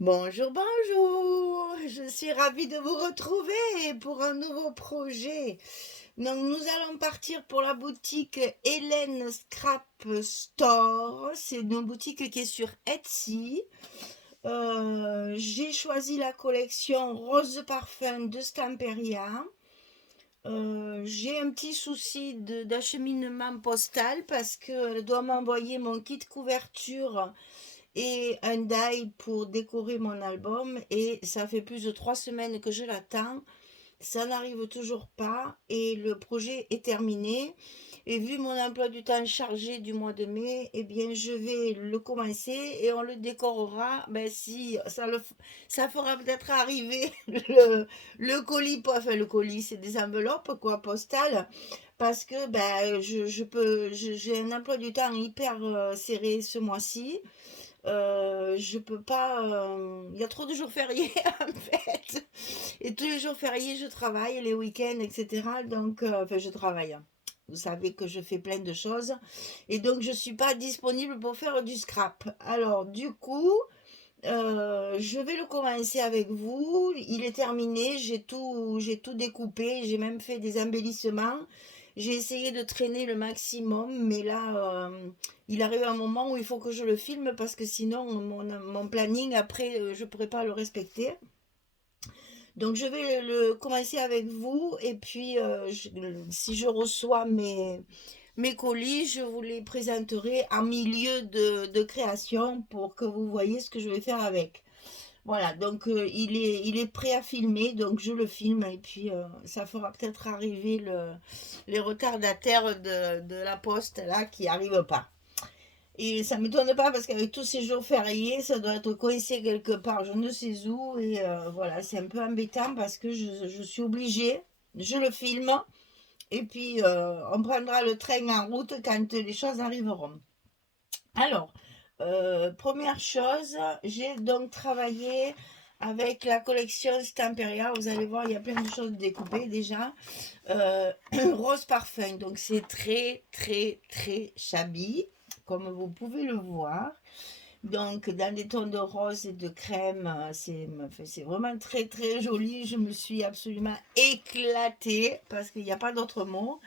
Bonjour, bonjour. Je suis ravie de vous retrouver pour un nouveau projet. Donc, nous allons partir pour la boutique Hélène Scrap Store. C'est une boutique qui est sur Etsy. J'ai choisi la collection Rose de Parfum de Stamperia. J'ai un petit souci d'acheminement postal parce qu'elle doit m'envoyer mon kit couverture et un die pour décorer mon album et ça fait plus de 3 semaines que je l'attends. Ça n'arrive toujours pas et le projet est terminé. Et vu mon emploi du temps chargé du mois de mai, eh bien je vais le commencer et on le décorera. Ben si ça fera peut-être arriver le colis, enfin le colis, c'est des enveloppes quoi, postales, parce que ben j'ai un emploi du temps hyper serré ce mois-ci. Je peux pas. Il y a trop de jours fériés en fait. Et tous les jours fériés, je travaille, les week-ends, etc. Donc, enfin, je travaille. Vous savez que je fais plein de choses. Et donc, je ne suis pas disponible pour faire du scrap. Alors, du coup, je vais le commencer avec vous. Il est terminé. J'ai tout découpé. J'ai même fait des embellissements. J'ai essayé de traîner le maximum, mais là, il arrive un moment où il faut que je le filme parce que sinon, mon planning, après, je ne pourrai pas le respecter. Donc, je vais le commencer avec vous et puis, si je reçois mes colis, je vous les présenterai en milieu de création pour que vous voyez ce que je vais faire avec. Voilà, donc il est prêt à filmer, donc je le filme et puis ça fera peut-être arriver les retardataires de la poste là qui n'arrivent pas. Et ça ne m'étonne pas parce qu'avec tous ces jours fériés, ça doit être coincé quelque part, je ne sais où. Et voilà, c'est un peu embêtant parce que je suis obligée, je le filme et puis on prendra le train en route quand les choses arriveront. Alors, première chose, j'ai donc travaillé avec la collection Stamperia. Vous allez voir, il y a plein de choses découpées déjà. Euh, Rose parfum, donc c'est très très très shabby, comme vous pouvez le voir. Donc dans des tons de rose et de crème, c'est vraiment très très joli. Je me suis absolument éclatée parce qu'il n'y a pas d'autre mot.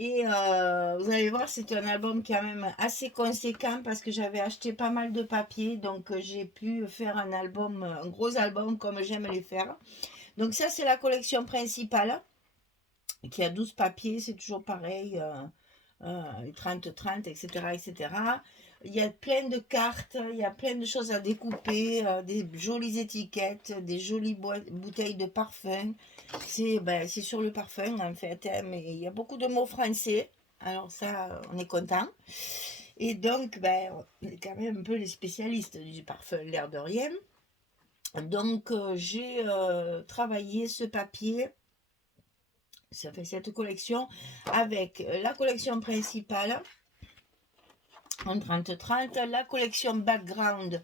Et vous allez voir, c'est un album quand même assez conséquent parce que j'avais acheté pas mal de papier, donc j'ai pu faire un album, un gros album comme j'aime les faire. Donc ça, c'est la collection principale qui a 12 papiers, c'est toujours pareil, 30-30, etc., etc. Il y a plein de cartes, il y a plein de choses à découper, des jolies étiquettes, des jolies bouteilles de parfum. C'est sur le parfum en fait, hein, mais il y a beaucoup de mots français. Alors ça, on est content. Et donc, on est quand même un peu les spécialistes du parfum, l'air de rien. Donc, j'ai travaillé ce papier, ça fait cette collection, avec la collection principale en 30-30, la collection background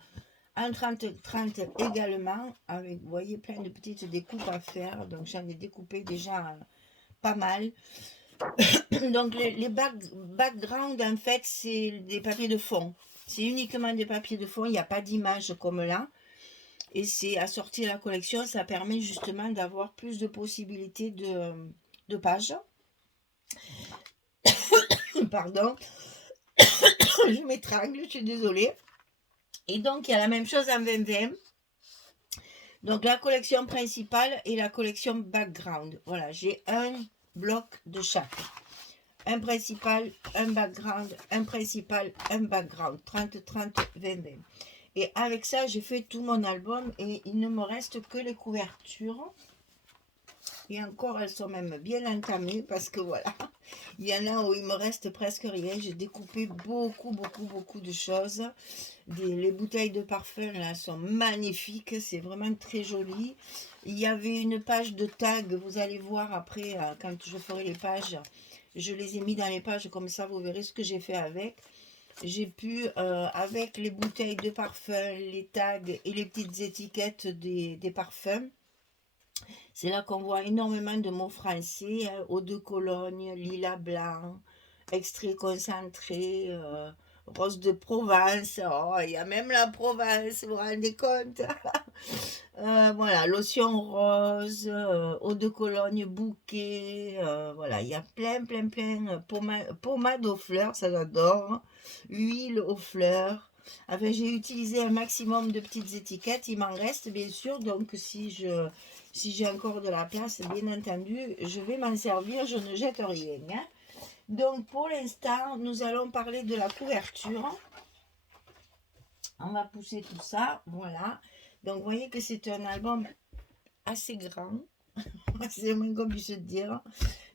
en 30-30 également, avec, vous voyez, plein de petites découpes à faire. Donc, j'en ai découpé déjà pas mal. Donc, les background, en fait, c'est des papiers de fond. C'est uniquement des papiers de fond, il n'y a pas d'image comme là. Et c'est assorti à la collection, ça permet justement d'avoir plus de possibilités de pages. Pardon, je m'étrangle, je suis désolée. Et donc, il y a la même chose en 2020. Donc, la collection principale et la collection background. Voilà, j'ai un bloc de chaque. Un principal, un background, un principal, un background. 30-30, 20-20. Et avec ça, j'ai fait tout mon album et il ne me reste que les couvertures. Et encore, elles sont même bien entamées parce que voilà, il y en a où il me reste presque rien. J'ai découpé beaucoup, beaucoup, beaucoup de choses. Les bouteilles de parfum là sont magnifiques, c'est vraiment très joli. Il y avait une page de tag, vous allez voir après, quand je ferai les pages, je les ai mis dans les pages, comme ça vous verrez ce que j'ai fait avec. J'ai pu, avec les bouteilles de parfum, les tags et les petites étiquettes des parfums, c'est là qu'on voit énormément de mots français, hein, eau de Cologne, lilas blanc, extrait concentré, rose de Provence, oh, il y a même la Provence, vous vous rendez compte? Voilà, lotion rose, eau de Cologne bouquet, voilà, il y a plein, pommade aux fleurs, ça j'adore, huile aux fleurs. Enfin, j'ai utilisé un maximum de petites étiquettes, il m'en reste bien sûr, donc si j'ai encore de la place, bien entendu, je vais m'en servir, je ne jette rien, hein. Donc pour l'instant, nous allons parler de la couverture. On va pousser tout ça, voilà. Donc vous voyez que c'est un album assez grand, c'est le moins qu'on puisse dire.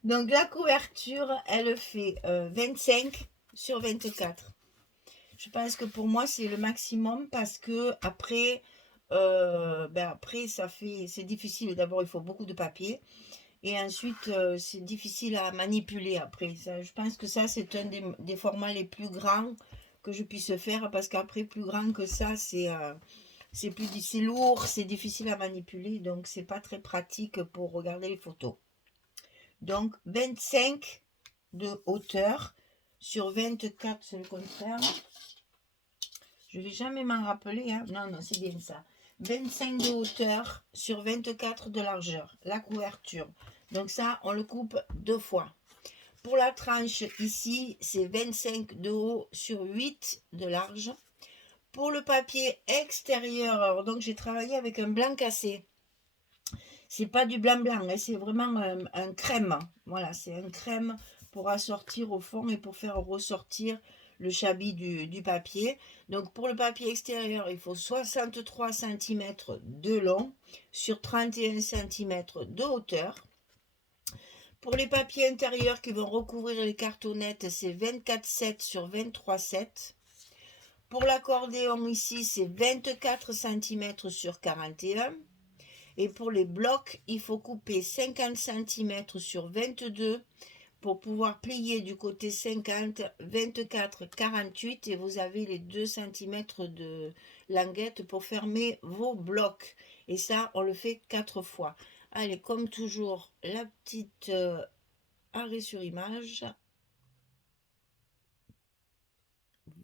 Donc la couverture, elle fait 25 sur 24. Je pense que pour moi c'est le maximum parce que après, après c'est difficile. D'abord il faut beaucoup de papier et ensuite c'est difficile à manipuler après. Ça, je pense que ça c'est un des formats les plus grands que je puisse faire parce qu'après plus grand que ça c'est lourd, c'est difficile à manipuler, donc c'est pas très pratique pour regarder les photos. Donc 25 de hauteur sur 24, c'est le contraire. Je vais jamais m'en rappeler, hein. Non, c'est bien ça. 25 de hauteur sur 24 de largeur, la couverture. Donc ça, on le coupe 2 fois. Pour la tranche ici, c'est 25 de haut sur 8 de large. Pour le papier extérieur, alors donc j'ai travaillé avec un blanc cassé. C'est pas du blanc, hein, c'est vraiment un crème. Voilà, c'est un crème pour assortir au fond et pour faire ressortir le chabis du papier. Donc pour le papier extérieur, il faut 63 cm de long sur 31 cm de hauteur. Pour les papiers intérieurs qui vont recouvrir les cartonnettes, c'est 24,7 sur 23,7. Pour l'accordéon ici, c'est 24 cm sur 41. Et pour les blocs, il faut couper 50 cm sur 22 pour pouvoir plier du côté 50, 24, 48 et vous avez les 2 cm de languette pour fermer vos blocs. Et ça, on le fait 4 fois. Allez, comme toujours, la petite arrêt sur image.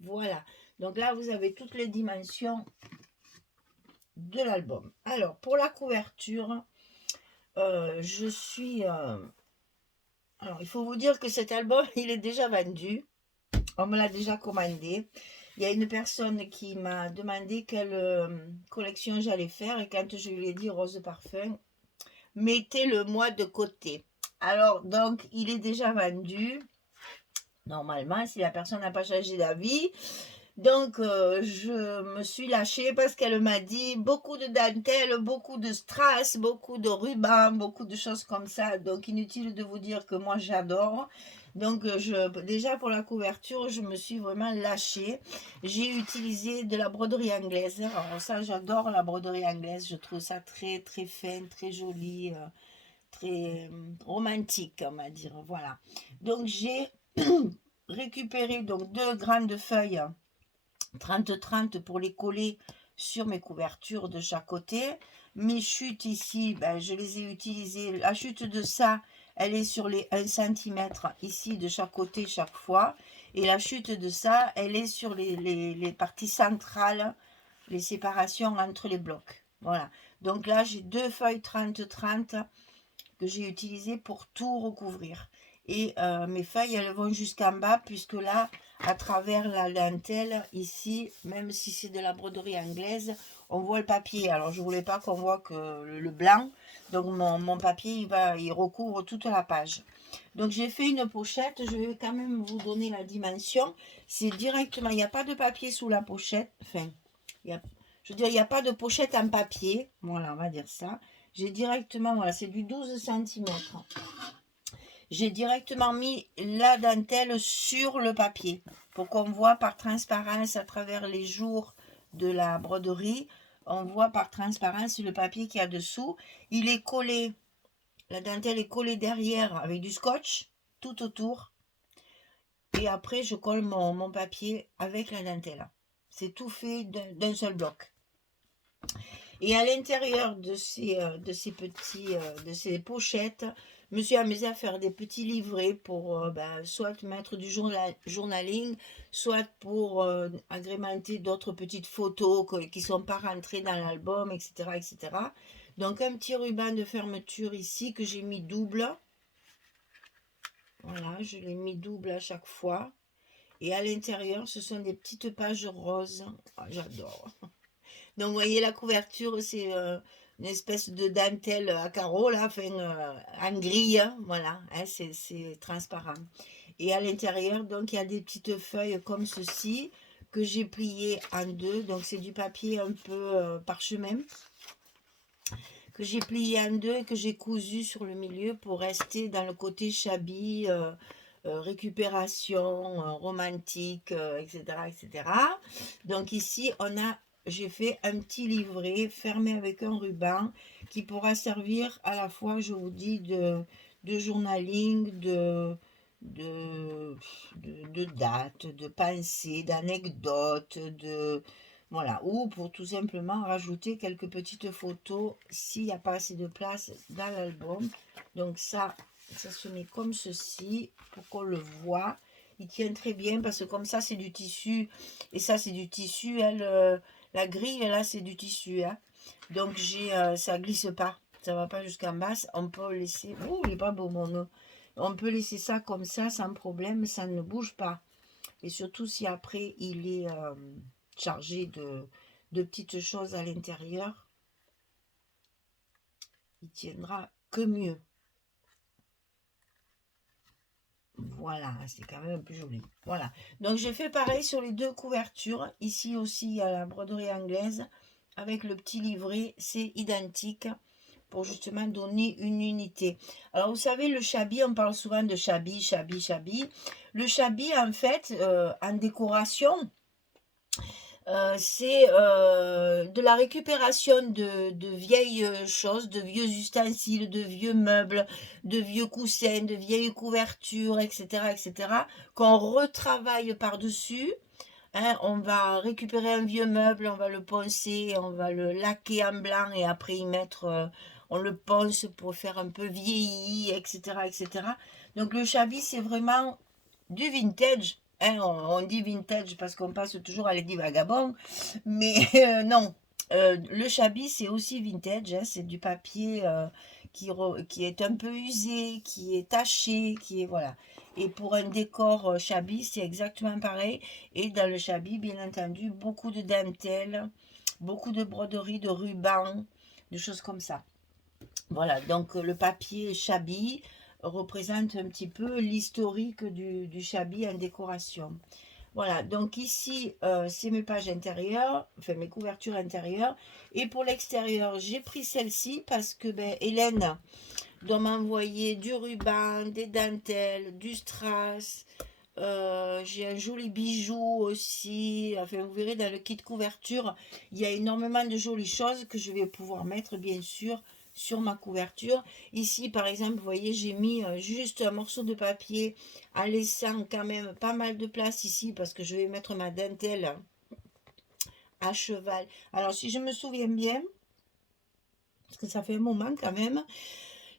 Voilà. Donc là, vous avez toutes les dimensions de l'album. Alors, pour la couverture, je suis... alors, il faut vous dire que cet album, il est déjà vendu. On me l'a déjà commandé. Il y a une personne qui m'a demandé quelle collection j'allais faire. Et quand je lui ai dit rose parfum, mettez-le moi de côté. Alors, donc, il est déjà vendu. Normalement, si la personne n'a pas changé d'avis. Donc, je me suis lâchée parce qu'elle m'a dit beaucoup de dentelle, beaucoup de strass, beaucoup de ruban, beaucoup de choses comme ça. Donc, inutile de vous dire que moi, j'adore. Donc, déjà pour la couverture, je me suis vraiment lâchée. J'ai utilisé de la broderie anglaise. Alors ça, j'adore la broderie anglaise. Je trouve ça très, très fin, très joli, très romantique, on va dire. Voilà. Donc, j'ai récupéré donc 2 grandes feuilles 30-30 pour les coller sur mes couvertures de chaque côté. Mes chutes ici, je les ai utilisées. La chute de ça, elle est sur les 1 cm ici de chaque côté chaque fois. Et la chute de ça, elle est sur les parties centrales, les séparations entre les blocs. Voilà. Donc là, j'ai 2 feuilles 30-30 que j'ai utilisées pour tout recouvrir. Et mes feuilles, elles vont jusqu'en bas, puisque là, à travers la dentelle, ici, même si c'est de la broderie anglaise, on voit le papier. Alors, je ne voulais pas qu'on voit que le blanc. Donc, mon papier, il recouvre toute la page. Donc, j'ai fait une pochette. Je vais quand même vous donner la dimension. C'est directement, il n'y a pas de papier sous la pochette. Enfin, je veux dire, il n'y a pas de pochette en papier. Voilà, on va dire ça. J'ai directement, voilà, c'est du 12 cm. J'ai directement mis la dentelle sur le papier pour qu'on voit par transparence à travers les jours de la broderie. On voit par transparence le papier qu'il y a dessous. Il est collé, la dentelle est collée derrière avec du scotch tout autour. Et après, je colle mon papier avec la dentelle. C'est tout fait d'un seul bloc. Et à l'intérieur de ces pochettes, me suis amusée à faire des petits livrets pour soit mettre du journaling, soit pour agrémenter d'autres petites photos qui ne sont pas rentrées dans l'album, etc., etc. Donc un petit ruban de fermeture ici que j'ai mis double. Voilà, je l'ai mis double à chaque fois. Et à l'intérieur, ce sont des petites pages roses. Ah, j'adore. Donc, vous voyez, la couverture, c'est une espèce de dentelle à carreaux, là, enfin, en grille. Voilà, hein, c'est transparent. Et à l'intérieur, donc, il y a des petites feuilles comme ceci que j'ai pliées en deux. Donc, c'est du papier un peu parchemin que j'ai plié en deux et que j'ai cousu sur le milieu pour rester dans le côté shabby, récupération, romantique, etc., etc. Donc ici, j'ai fait un petit livret fermé avec un ruban qui pourra servir à la fois, je vous dis, de journaling, de, de dates, de pensées, d'anecdotes, voilà, ou pour tout simplement rajouter quelques petites photos s'il n'y a pas assez de place dans l'album. Donc ça se met comme ceci pour qu'on le voit. Il tient très bien parce que comme ça c'est du tissu et ça c'est du tissu. Hein, la grille là c'est du tissu. Hein. Donc ça glisse pas, ça va pas jusqu'en bas. On peut laisser. Oh, il est pas beau mon nœud. On peut laisser ça comme ça sans problème, ça ne bouge pas. Et surtout si après il est chargé de petites choses à l'intérieur, il tiendra que mieux. Voilà, c'est quand même un peu joli. Voilà, donc j'ai fait pareil sur les deux couvertures. Ici aussi, il y a la broderie anglaise avec le petit livret, c'est identique pour justement donner une unité. Alors vous savez, le shabby, on parle souvent de shabby, shabby, shabby. Le shabby, en fait, en décoration, c'est de la récupération de vieilles choses, de vieux ustensiles, de vieux meubles, de vieux coussins, de vieilles couvertures, etc., qu'on retravaille par-dessus. Hein, on va récupérer un vieux meuble, on va le poncer, on va le laquer en blanc et après y mettre, on le ponce pour faire un peu vieilli, etc., etc. Donc le shabby, c'est vraiment du vintage. Hein, on dit vintage parce qu'on passe toujours à l'édit vagabond, mais non. Le shabby, c'est aussi vintage. Hein, c'est du papier qui est un peu usé, qui est taché, qui est voilà. Et pour un décor shabby, c'est exactement pareil. Et dans le shabby, bien entendu, beaucoup de dentelles, beaucoup de broderies, de rubans, de choses comme ça. Voilà, donc le papier shabby représente un petit peu l'historique du shabby en décoration. Voilà, donc ici, c'est mes pages intérieures, enfin mes couvertures intérieures. Et pour l'extérieur, j'ai pris celle-ci parce que Hélène doit m'envoyer du ruban, des dentelles, du strass. J'ai un joli bijou aussi. Enfin, vous verrez dans le kit couverture, il y a énormément de jolies choses que je vais pouvoir mettre, bien sûr, sur ma couverture. Ici, par exemple, vous voyez, j'ai mis juste un morceau de papier en laissant quand même pas mal de place ici parce que je vais mettre ma dentelle à cheval. Alors, si je me souviens bien, parce que ça fait un moment quand même,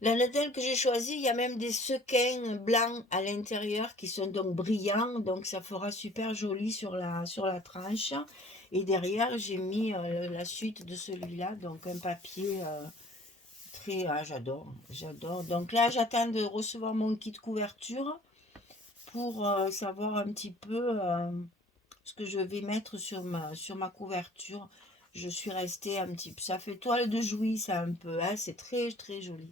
la dentelle que j'ai choisie, il y a même des sequins blancs à l'intérieur qui sont donc brillants, donc ça fera super joli sur la tranche. Et derrière, j'ai mis la suite de celui-là, donc un papier très... Ah, j'adore, j'adore. Donc là, j'attends de recevoir mon kit couverture pour savoir un petit peu ce que je vais mettre sur ma couverture. Je suis restée un petit peu, ça fait toile de Jouy, ça un peu, hein, c'est très très joli.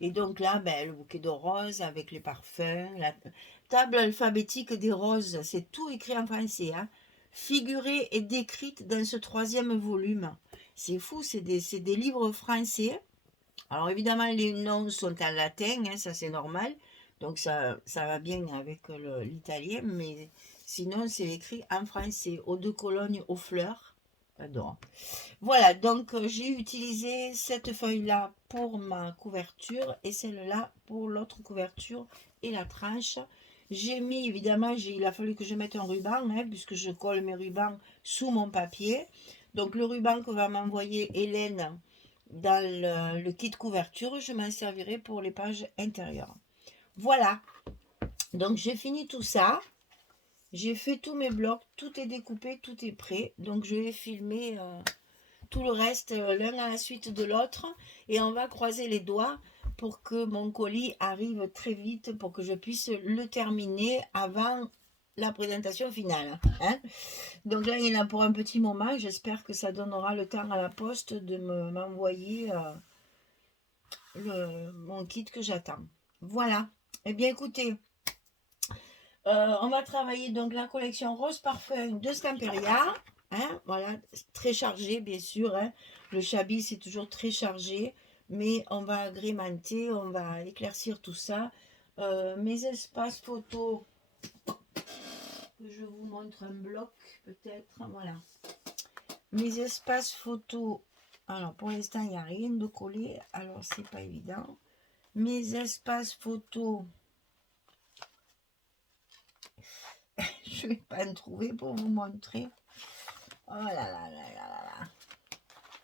Et donc là, le bouquet de roses avec les parfums, la table alphabétique des roses, c'est tout écrit en français, hein, figurée et décrite dans ce troisième volume. C'est fou, c'est des livres français. Alors évidemment, les noms sont en latin, hein, ça c'est normal, donc ça va bien avec l'italien, mais sinon c'est écrit en français, aux deux colonnes aux fleurs. J'adore. Voilà, donc j'ai utilisé cette feuille-là pour ma couverture et celle-là pour l'autre couverture et la tranche. J'ai mis, évidemment, il a fallu que je mette un ruban, hein, puisque je colle mes rubans sous mon papier. Donc le ruban que va m'envoyer Hélène, dans le kit couverture, je m'en servirai pour les pages intérieures. Voilà, donc j'ai fini tout ça. J'ai fait tous mes blocs, tout est découpé, tout est prêt. Donc je vais filmer tout le reste l'un à la suite de l'autre. Et on va croiser les doigts pour que mon colis arrive très vite, pour que je puisse le terminer avant la présentation finale. Hein. Donc là, il y en a pour un petit moment. J'espère que ça donnera le temps à la poste de m'envoyer mon kit que j'attends. Voilà. Eh bien, écoutez, on va travailler donc la collection Rose Parfum de Stamperia. Hein, voilà, très chargé, bien sûr. Hein. Le Chabi, c'est toujours très chargé. Mais on va agrémenter, on va éclaircir tout ça. Mes espaces photos, je vous montre un bloc peut-être. Voilà. Mes espaces photos. Alors, pour l'instant, il n'y a rien de collé. Alors, c'est pas évident. Mes espaces photos. Je vais pas en trouver pour vous montrer. Oh là là là là là là.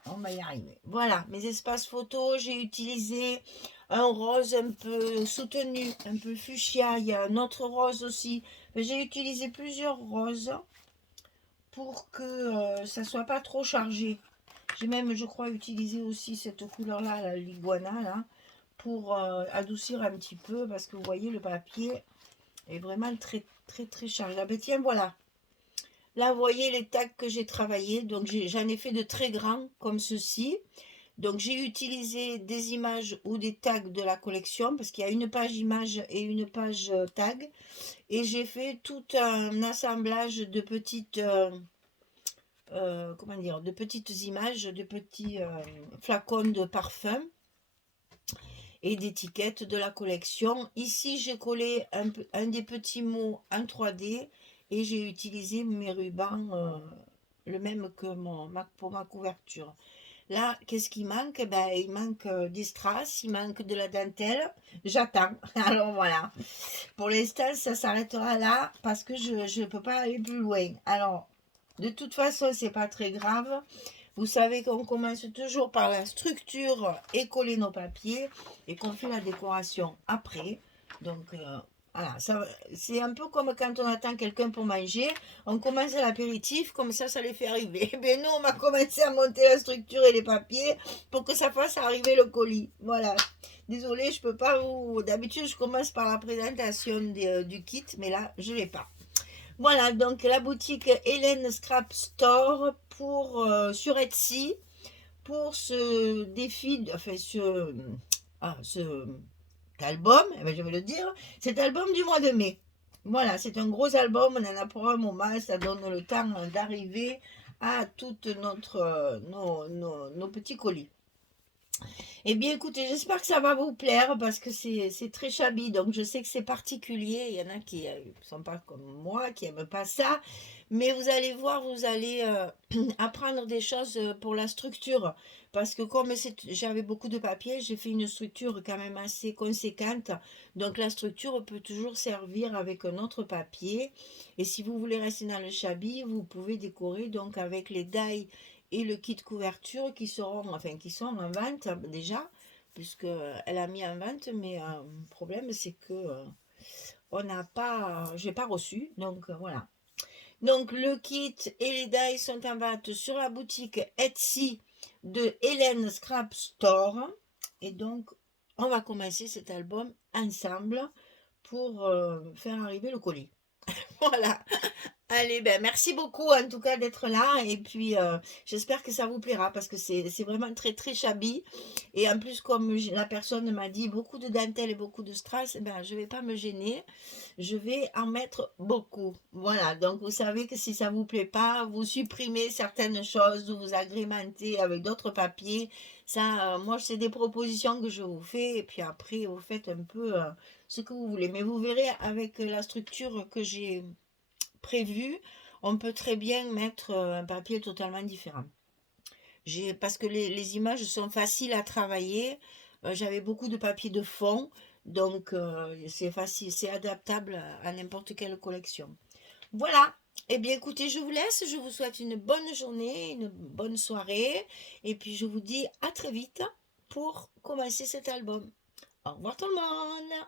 On va y arriver. Voilà, mes espaces photos, j'ai utilisé un rose un peu soutenu, un peu fuchsia. Il y a un autre rose aussi. J'ai utilisé plusieurs roses pour que ça soit pas trop chargé. J'ai même, je crois, utilisé aussi cette couleur-là, la l'iguana, là, pour adoucir un petit peu, parce que vous voyez, le papier est vraiment très, très, très chargé. Ah ben tiens, voilà. Là, vous voyez les tags que j'ai travaillé. Donc, j'en ai fait de très grands, comme ceci. Donc, j'ai utilisé des images ou des tags de la collection, parce qu'il y a une page image et une page tag. Et j'ai fait tout un assemblage de petites... comment dire, de petites images, de petits flacons de parfum et d'étiquettes de la collection. Ici, j'ai collé un des petits mots en 3D et j'ai utilisé mes rubans, le même que pour ma couverture. Là, qu'est-ce qui manque? Ben, il manque des strass, il manque de la dentelle. J'attends. Alors voilà. Pour l'instant, ça s'arrêtera là parce que je ne peux pas aller plus loin. Alors, de toute façon, c'est pas très grave. Vous savez qu'on commence toujours par la structure et coller nos papiers et qu'on fait la décoration après. Donc, voilà, c'est un peu comme quand on attend quelqu'un pour manger. On commence à l'apéritif, comme ça les fait arriver. Eh bien, nous, on va commencer à monter la structure et les papiers pour que ça fasse arriver le colis. Voilà. Désolée, je peux pas vous... D'habitude, je commence par la présentation du kit, mais là, je l'ai pas. Voilà, donc la boutique Hélène Scrap Store sur Etsy pour ce défi, enfin cet album, eh ben, je vais le dire, cet album du mois de mai. Voilà, c'est un gros album, on en a pour un moment, ça donne le temps d'arriver à toutes nos petits colis. Eh bien, écoutez, j'espère que ça va vous plaire parce que c'est très shabby. Donc, je sais que c'est particulier. Il y en a qui ne sont pas comme moi, qui n'aiment pas ça. Mais vous allez voir, vous allez apprendre des choses pour la structure. Parce que comme j'avais beaucoup de papier, j'ai fait une structure quand même assez conséquente. Donc, la structure peut toujours servir avec un autre papier. Et si vous voulez rester dans le shabby, vous pouvez décorer donc avec les die et le kit couverture qui sont en vente déjà, puisque elle a mis en vente, mais le problème c'est que on n'a pas, j'ai pas reçu, donc voilà. Donc le kit et les dies sont en vente sur la boutique Etsy de Hélène Scrap Store, et donc on va commencer cet album ensemble pour faire arriver le colis. Voilà. Allez, ben merci beaucoup en tout cas d'être là et puis j'espère que ça vous plaira parce que c'est vraiment très très shabby et en plus comme la personne m'a dit beaucoup de dentelle et beaucoup de strass, ben je vais pas me gêner, je vais en mettre beaucoup. Voilà, donc vous savez que si ça vous plaît pas, vous supprimez certaines choses ou vous agrémentez avec d'autres papiers. Ça, moi c'est des propositions que je vous fais et puis après vous faites un peu ce que vous voulez. Mais vous verrez avec la structure que j'ai prévu, on peut très bien mettre un papier totalement différent. Parce que les images sont faciles à travailler, j'avais beaucoup de papier de fond, donc c'est facile, c'est adaptable à n'importe quelle collection. Voilà, Eh bien, écoutez, je vous laisse. Je vous souhaite une bonne journée, une bonne soirée. Et puis, je vous dis à très vite pour commencer cet album. Au revoir tout le monde.